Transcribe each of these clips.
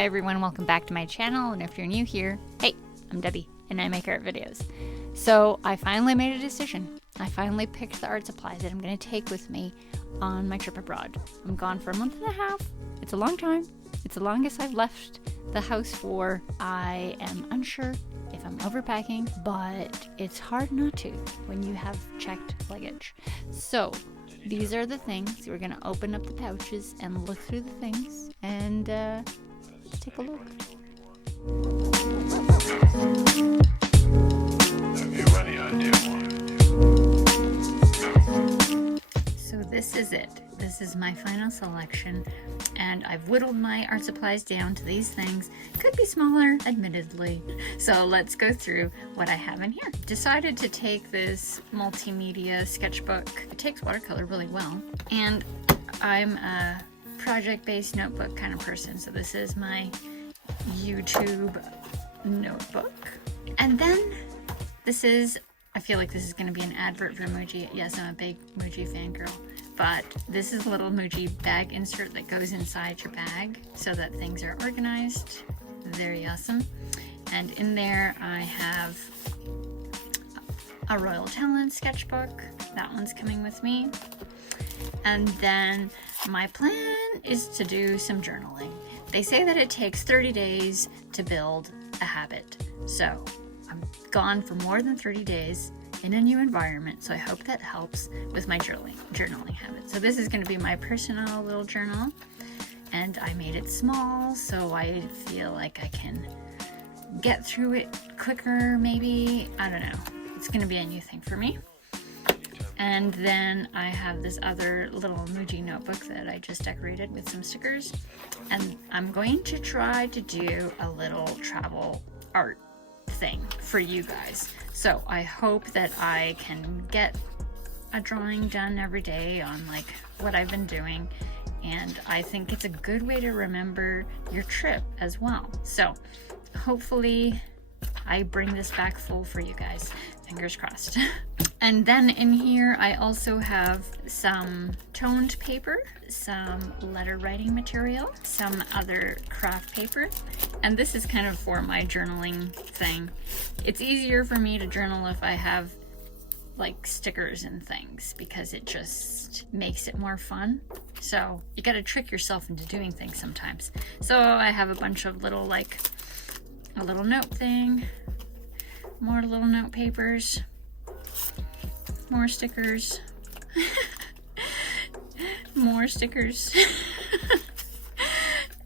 Hi everyone, welcome back to my channel, and if you're new here, hey, I'm Debbie, and I make art videos. So I finally made a decision. I finally picked the art supplies that I'm going to take with me on my trip abroad. I'm gone for a month and a half. It's a long time. It's the longest I've left the house for. I am unsure if I'm overpacking, but it's hard not to when you have checked luggage. So these are the things. We're going to open up the pouches and look through the things and take a look. So this is it. This is my final selection, and I've whittled my art supplies down to these things. Could be smaller, admittedly. So let's go through what I have in here. Decided to take this multimedia sketchbook. It takes watercolor really well, and I'm a project-based notebook kind of person, so this is my YouTube notebook. And then this is, I feel like this is going to be an advert for Muji. Yes, I'm a big Muji fangirl, but this is a little Muji bag insert that goes inside your bag so that things are organized. Very awesome. And in there I have a Royal Talent sketchbook. That one's coming with me. And then my plan is to do some journaling. They say that it takes 30 days to build a habit. So I'm gone for more than 30 days in a new environment, so I hope that helps with my journaling habit. So this is going to be my personal little journal, and I made it small so I feel like I can get through it quicker, maybe. I don't know. It's going to be a new thing for me. And then I have this other little Muji notebook that I just decorated with some stickers. And I'm going to try to do a little travel art thing for you guys. So I hope that I can get a drawing done every day on like what I've been doing. And I think it's a good way to remember your trip as well. So hopefully I bring this back full for you guys. Fingers crossed. And then in here I also have some toned paper, some letter writing material, some other craft paper, and this is kind of for my journaling thing. It's easier for me to journal if I have like stickers and things because it just makes it more fun. So you got to trick yourself into doing things sometimes. So I have a bunch of little, like a little note thing, more little note papers, more stickers, more stickers,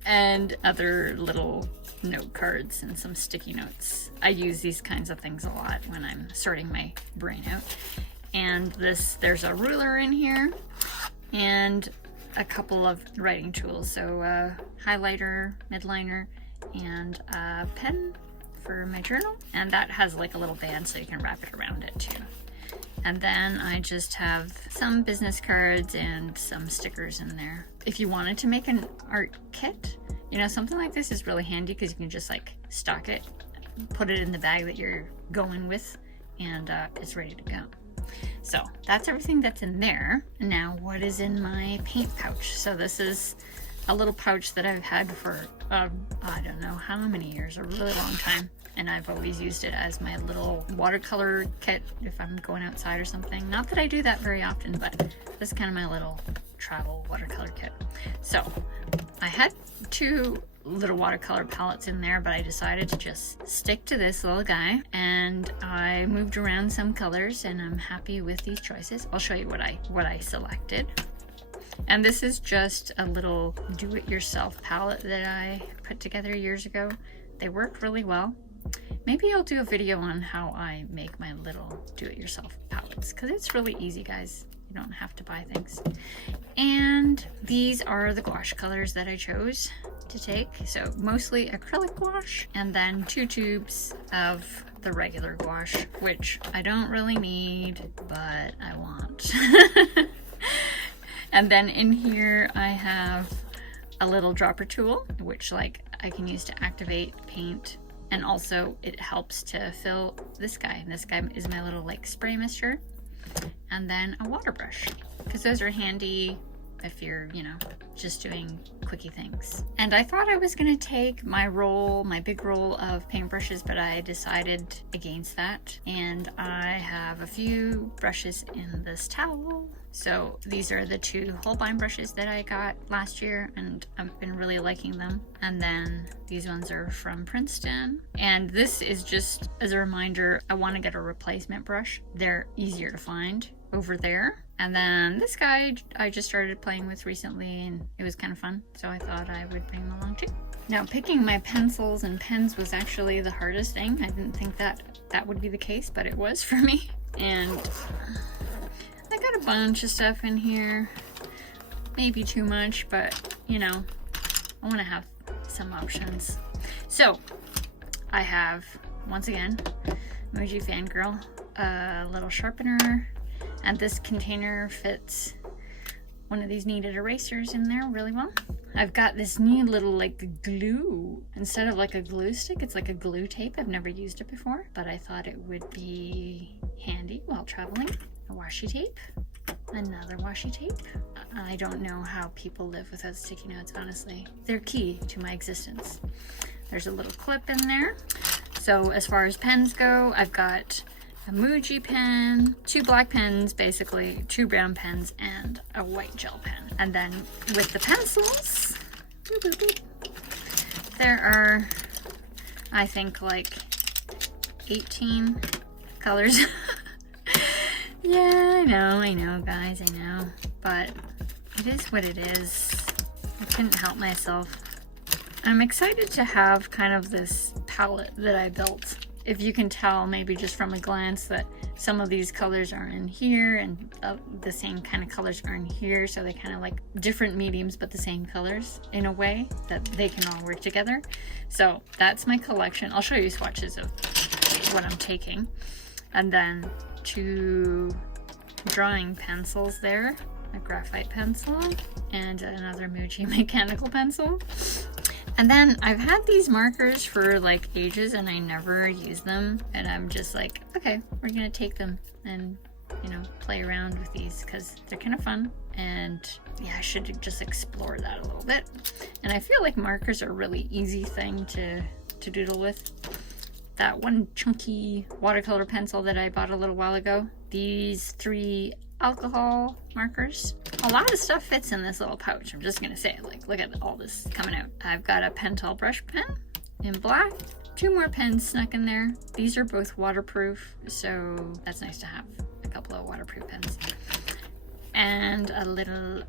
and other little note cards and some sticky notes. I use these kinds of things a lot when I'm sorting my brain out. And there's a ruler in here and a couple of writing tools. So highlighter, midliner, and a pen for my journal. And that has like a little band so you can wrap it around it too. And then I just have some business cards and some stickers in there. If you wanted to make an art kit, you know, something like this is really handy because you can just like stock it, put it in the bag that you're going with, and it's ready to go. So that's everything that's in there. Now, what is in my paint pouch? So this is a little pouch that I've had for, I don't know how many years, a really long time. And I've always used it as my little watercolor kit if I'm going outside or something. Not that I do that very often, but this is kind of my little travel watercolor kit. So I had two little watercolor palettes in there, but I decided to just stick to this little guy, and I moved around some colors and I'm happy with these choices. I'll show you what I selected. And this is just a little do-it-yourself palette that I put together years ago. They work really well. Maybe I'll do a video on how I make my little do-it-yourself palettes, because it's really easy, guys. You don't have to buy things. And these are the gouache colors that I chose to take. So mostly acrylic gouache, and then 2 tubes of the regular gouache, which I don't really need, but I want. And then in here I have a little dropper tool, which like I can use to activate paint. And also it helps to fill this guy. And this guy is my little like spray mister. And then a water brush, because those are handy if you're, you know, just doing quickie things. And I thought I was gonna take my big roll of paintbrushes, but I decided against that. And I have a few brushes in this towel. So these are the 2 Holbein brushes that I got last year, and I've been really liking them. And then these ones are from Princeton. And this is just as a reminder, I want to get a replacement brush. They're easier to find over there. And then this guy I just started playing with recently, and it was kind of fun, so I thought I would bring them along too. Now, picking my pencils and pens was actually the hardest thing. I didn't think that would be the case, but it was for me. And I got a bunch of stuff in here, maybe too much, but you know, I want to have some options. So I have, once again, Emoji Fangirl, a little sharpener, and this container fits one of these kneaded erasers in there really well. I've got this neat little like glue. Instead of like a glue stick, it's like a glue tape. I've never used it before, but I thought it would be handy while traveling. A washi tape, another washi tape. I don't know how people live without sticky notes, honestly. They're key to my existence. There's a little clip in there. So as far as pens go, I've got a Muji pen, 2 black pens, basically 2 brown pens, and a white gel pen. And then with the pencils, there are, I think, like 18 colors. Yeah, I know, guys, I know. But it is what it is. I couldn't help myself. I'm excited to have kind of this palette that I built. If you can tell, maybe just from a glance, that some of these colors are in here and the same kind of colors are in here, so they kind of like different mediums but the same colors in a way that they can all work together. So that's my collection. I'll show you swatches of what I'm taking. And then 2 drawing pencils there, a graphite pencil and another Muji mechanical pencil. And then I've had these markers for like ages and I never use them, and I'm just like, okay, we're gonna take them and, you know, play around with these because they're kind of fun. And yeah, I should just explore that a little bit. And I feel like markers are a really easy thing to doodle with. That one chunky watercolor pencil that I bought a little while ago, these 3 alcohol markers. A lot of stuff fits in this little pouch. I'm just gonna say, like, look at all this coming out. I've got a Pentel brush pen in black, 2 more pens snuck in there. These are both waterproof, so that's nice to have a couple of waterproof pens. And a little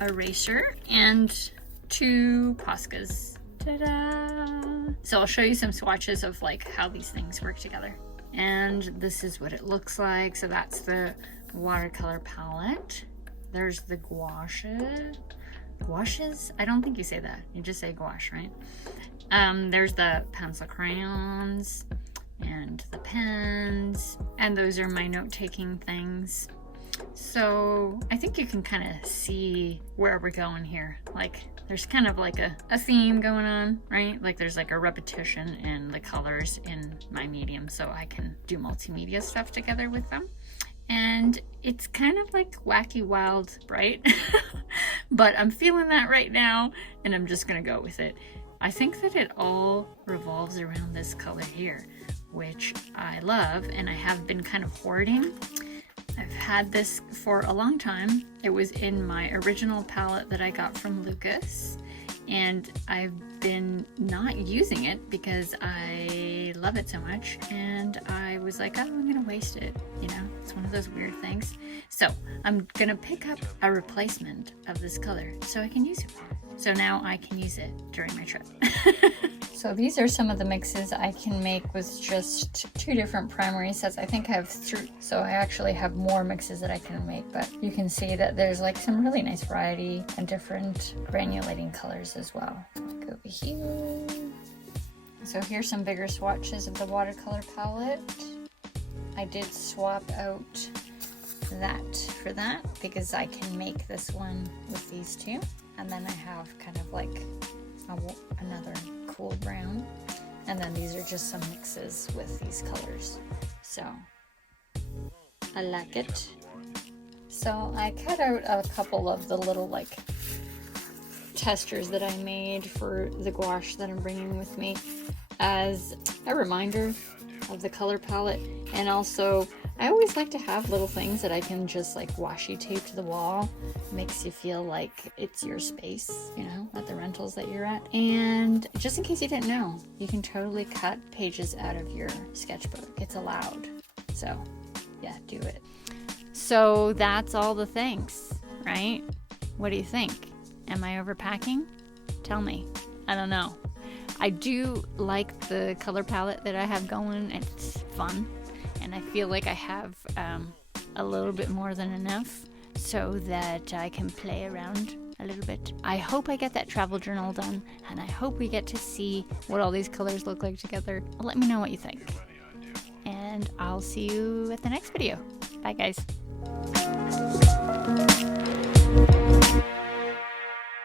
eraser and 2 Poscas. Ta-da! So I'll show you some swatches of like how these things work together. And this is what it looks like. So that's the watercolor palette. There's the gouache. Gouaches? I don't think you say that. You just say gouache, right? There's the pencil crayons and the pens. And those are my note-taking things. So I think you can kind of see where we're going here. Like there's kind of like a theme going on, right? Like there's like a repetition in the colors in my medium, so I can do multimedia stuff together with them. And it's kind of like wacky, wild, bright. But I'm feeling that right now, and I'm just gonna go with it. I think that it all revolves around this color here, which I love, and I have been kind of hoarding. I've had this for a long time. It was in my original palette that I got from Lucas, and I've been not using it because I love it so much, and I was like, oh, I'm gonna waste it, you know? It's one of those weird things. So I'm gonna pick up a replacement of this color so I can use it more. So now I can use it during my trip. So these are some of the mixes I can make with just 2 different primary sets. I think I have 3, so I actually have more mixes that I can make, but you can see that there's like some really nice variety and different granulating colors as well. Like over here. So here's some bigger swatches of the watercolor palette. I did swap out that for that because I can make this one with these 2. And then I have kind of like another cool brown, and then these are just some mixes with these colors. So I like it. So I cut out a couple of the little like testers that I made for the gouache that I'm bringing with me as a reminder of the color palette. And also I always like to have little things that I can just like washi tape to the wall. Makes you feel like it's your space, you know, at the rentals that you're at. And just in case you didn't know, you can totally cut pages out of your sketchbook. It's allowed. So yeah, do it. So that's all the things, right? What do you think? Am I overpacking? Tell me. I don't know. I do like the color palette that I have going. It's fun. And I feel like I have a little bit more than enough so that I can play around a little bit. I hope I get that travel journal done, and I hope we get to see what all these colors look like together. Let me know what you think. And I'll see you at the next video. Bye, guys.